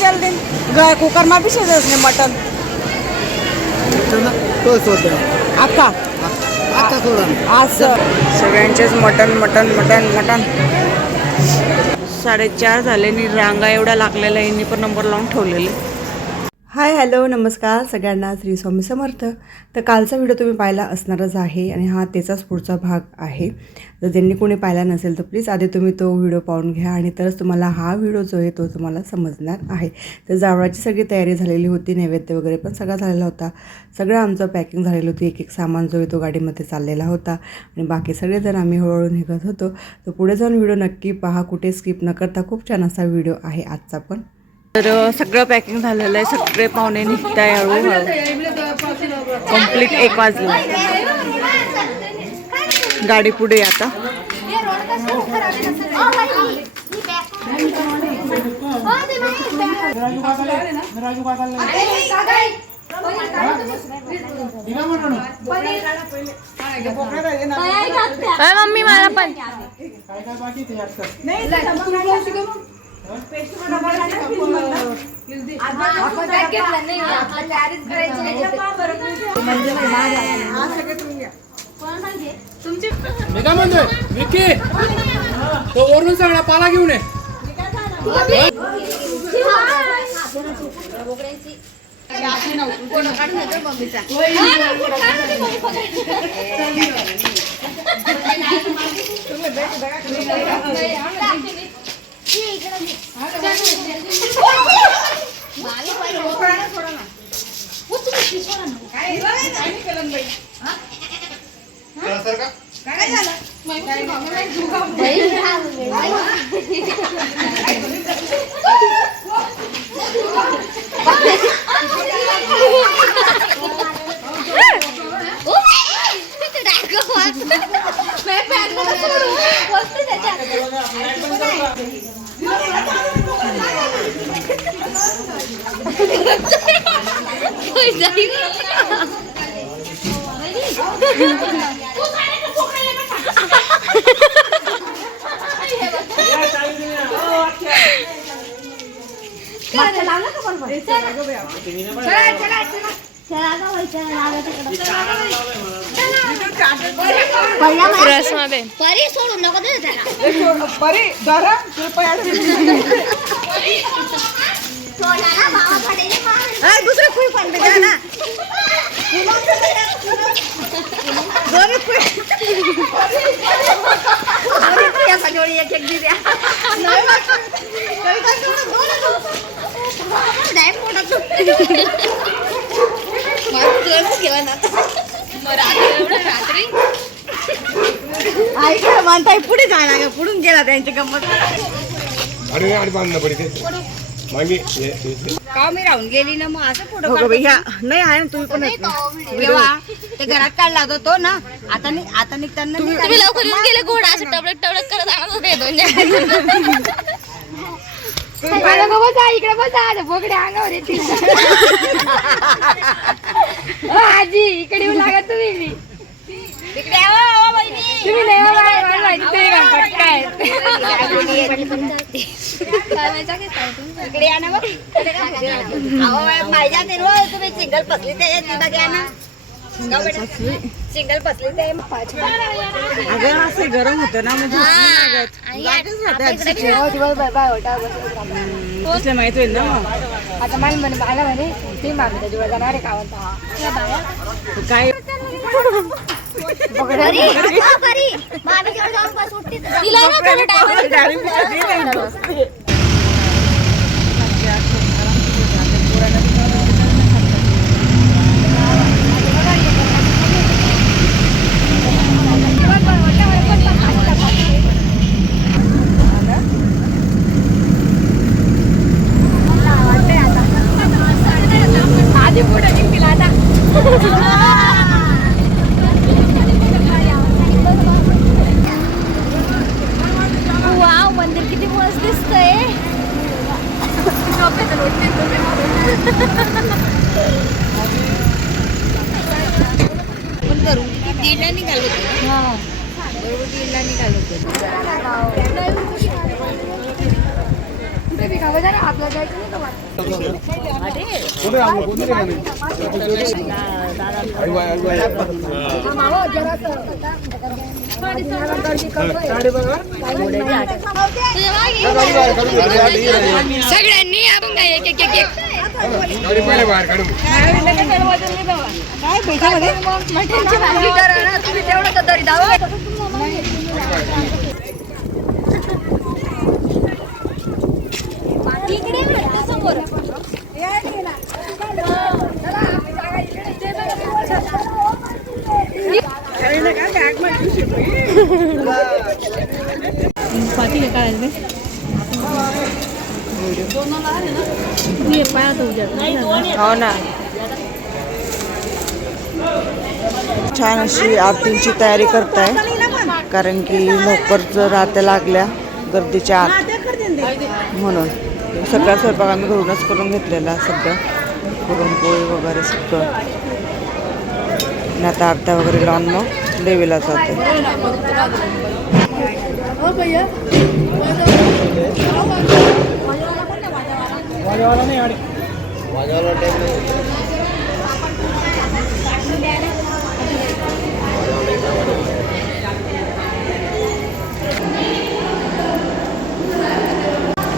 जल्दी कुकर में भी शिजने मटन अक्का असं सगळ्यांचेच मटन मटन मटन मटन 4:30 झाले आणि रांगा एवढा लागलेला यांनी पण नंबर लावून ठेवलेले. हाय हॅलो नमस्कार सगळ्यांना, श्री स्वामी समर्थ. तर कालचा व्हिडिओ तुम्ही पाहिला असणारच आहे आणि हा त्याचाच पुढचा भाग आहे. जर ज्यांनी कोणी पाहिला नसेल तर प्लीज आधी तुम्ही तो व्हिडिओ पाहून घ्या आणि तरच तुम्हाला हा व्हिडिओ जो आहे तो तुम्हाला समजणार आहे. तर जावळाची सगळी तयारी झालेली होती, नैवेद्य वगैरे पण सगळा झालेला होता. सगळं आमचं पॅकिंग झालेलं होती, एक एक सामान जो आहे तो गाडीमध्ये चाललेला होता आणि बाकी सगळेजण आम्ही हळूहळू निघत होतो. तर पुढे जाऊन व्हिडिओ नक्की पहा, कुठे स्किप न करता. खूप छान असा व्हिडिओ आहे आजचा पण. तर सगळं पॅकिंग झालेलं आहे, सगळे पाहुणे निघताय हळूहळू. कंप्लीट 1 वाजला, गाडी पुढे आता. मम्मी मला पण मी काय म्हणतोय विकी, तो वरून सगळा पाला घेऊन ये. सोडून नको दुसरं फुल पण द्या ना. जोडी एक एक द्या. ऐका म्हणताय पुढे जाणार का, पुढून गेला त्यांची गंमत. का मी राहून गेली ना, मग असं पुढे नाही आहे ना. तुम्ही पण तेव्हा ते घरात काढला होता तो ना. आता निघताना तुम्ही लवकर येऊन गेले, घोडा असं टबडक टबडक करत आणत होते दोन. बसा इकडे, बसा बोकडे अंगावर येतील. आजी इकडे येऊ लागत तुम्ही. इकडे तुम्ही नाही इकडे या ना. बघ माझ्या तुम्ही सिंगल पसली ते बघा ना. सिंगल पसली ते अगं असं गरम होतं ना, म्हणजे माहित होईल ना. आता मला म्हणे बाळा म्हणे ते मागच्या जुळा जाणार आहे का म्हणता काय आधी पुढे निघतील आता. वाव, मंदिर किती मस्त दिसतंय. पण करून दीडला निघालो. बरोबर दीडला निघालो. ते बी खावं ना आपलं जायचं नाही का सगळ्यांनी आपण काय एक एक एक हो ना. छान अशी आरतींची तयारी करताय, कारण की लवकर जर आरत्या लागल्या गर्दीच्या आत म्हणून सगळा स्वयंपाक आम्ही घरूनच करून घेतलेला, सगळं पुरणपोळी वगैरे सगळं. आणि आता आरत्या वगैरे लावून मग देवीला जाते.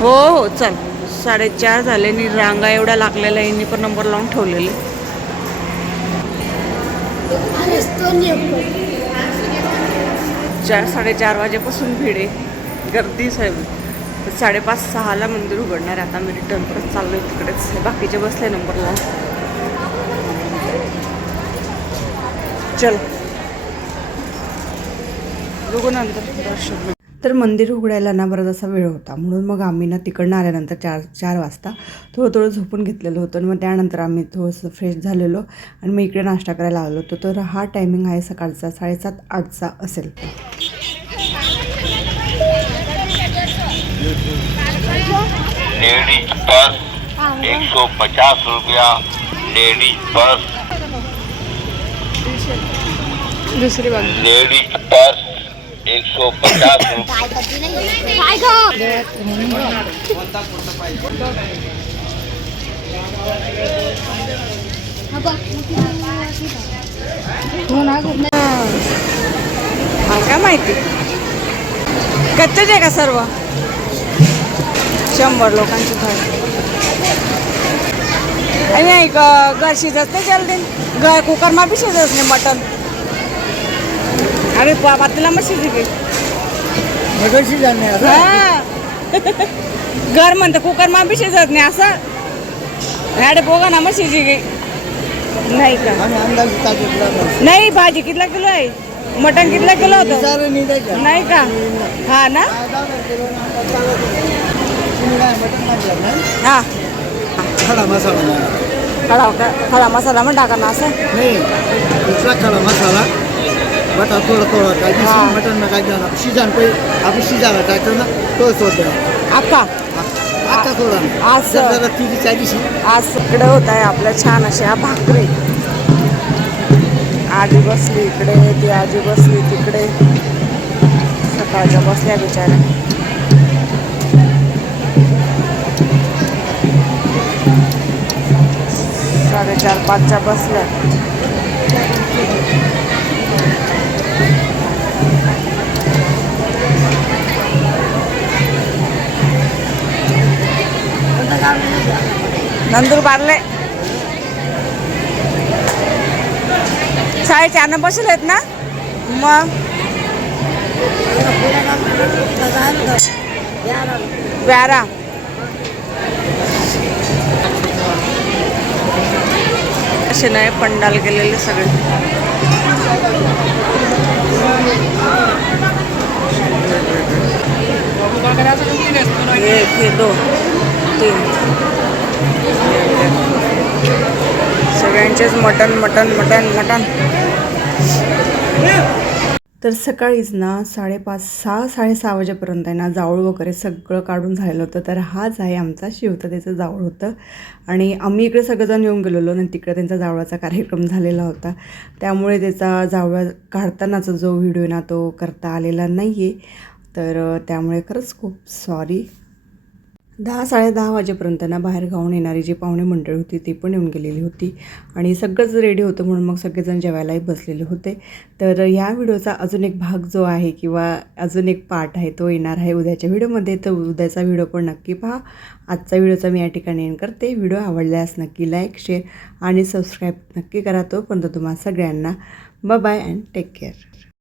हो हो चल, 4:30 झाले आणि रांगा एवढ्या लागलेल्या, यांनी पण नंबर लावून ठेवलेले. 4-4:30 वाजेपासून भीड आहे, गर्दी साहेब. 5:30-6ला मंदिर उघडणार आहे. आता मी रिटर्न परत चाललोय तिकडेच, बाकीचे बसले नंबर लावून. चल बघू नंतर दर्शन. तर मंदिर उघडायला ना बराच असा वेळ होता, म्हणून मग आम्ही ना तिकडनं आल्यानंतर 4 वाजता थोडं झोपून घेतलेलं होतं. आणि मग त्यानंतर आम्ही थोडंसं फ्रेश झालेलो आणि मग इकडे नाश्ता करायला आलो होतो. तर हा टायमिंग आहे सकाळचा 7:30-8चा असेल. लेडीज पर्स 150 रुपया, लेडीज पर्स, दुसरी बाजू लेडीज पर्स 150 रुपया. काय माहिती, कच्चेच आहे का सर्व? 100 लोकांची थाळी. नाही घर शिजत नाही जल्दी, कुकरमा बी शिजत नाही मटन. अरे बाबा तुला मग शिजी गे घर म्हणतं कुकरमा बी शिजत नाही असं. अरे बघा ना मग शिजी गे नाही का? नाही. भाजी कितला किलो आहे? मटन कितला किलो होतं? नाही का? हा ना. हा खडा मसाला खडा मसाला पण टाका ना असं. नाही, दुसरा खडा मसाला बटा थोडं टाकायची. मटन ना काय शिजान पहिले आपण शिजायला टाकतो ना, तोच होतं अक्का आता थोडा असं. जरा तिची चालीशी आज इकडे होत आहे आपल्या छान अशा भाकरी. आजी बसली इकडे, ती आजी बसली तिकडे, सकाळच्या बसल्या बिचाऱ्या. साडेचार 5च्या बसल्या. नंदुरबारले 4:30 बसले आहेत ना. मग 12 असे नाही पंडाल गेलेले सगळे. एक हे 2 3 सगळ्यांचेच मटन मटन मटन मटन. तर सकाळीच ना 5:30-6:30 वाजेपर्यंत आहे ना जावळ वगैरे सगळं काढून झालेलं होतं. तर हाच आहे आमचा शिवततेचं जावळ होतं. आणि आम्ही इकडे सगळेजण येऊन गेलेलो आणि तिकडे त्यांचा जावळाचा कार्यक्रम झालेला होता. त्यामुळे त्याचा जावळ काढतानाचा जो व्हिडिओ ना तो करता आलेला नाही आहे. तर त्यामुळे खरंच खूप सॉरी. 10-10:30 वाजेपर्यंत ना बाहेर गावून येणारी जी पाहुणे मंडळी होती ती पण येऊन गेलेली होती आणि सगळंच रेडी होतं म्हणून मग सगळेजण जेवायलाही बसलेले होते. तर ह्या व्हिडिओचा अजून एक भाग जो आहे किंवा अजून एक पार्ट आहे तो येणार आहे उद्याच्या व्हिडिओमध्ये. तर उद्याचा व्हिडिओ पण नक्की पहा. आजचा व्हिडिओचा मी या ठिकाणी एंड करते. व्हिडिओ आवडल्यास नक्की लाईक, शेअर आणि सबस्क्राईब नक्की करा. तोपर्यंत तुम्हा सगळ्यांना bye bye and take care.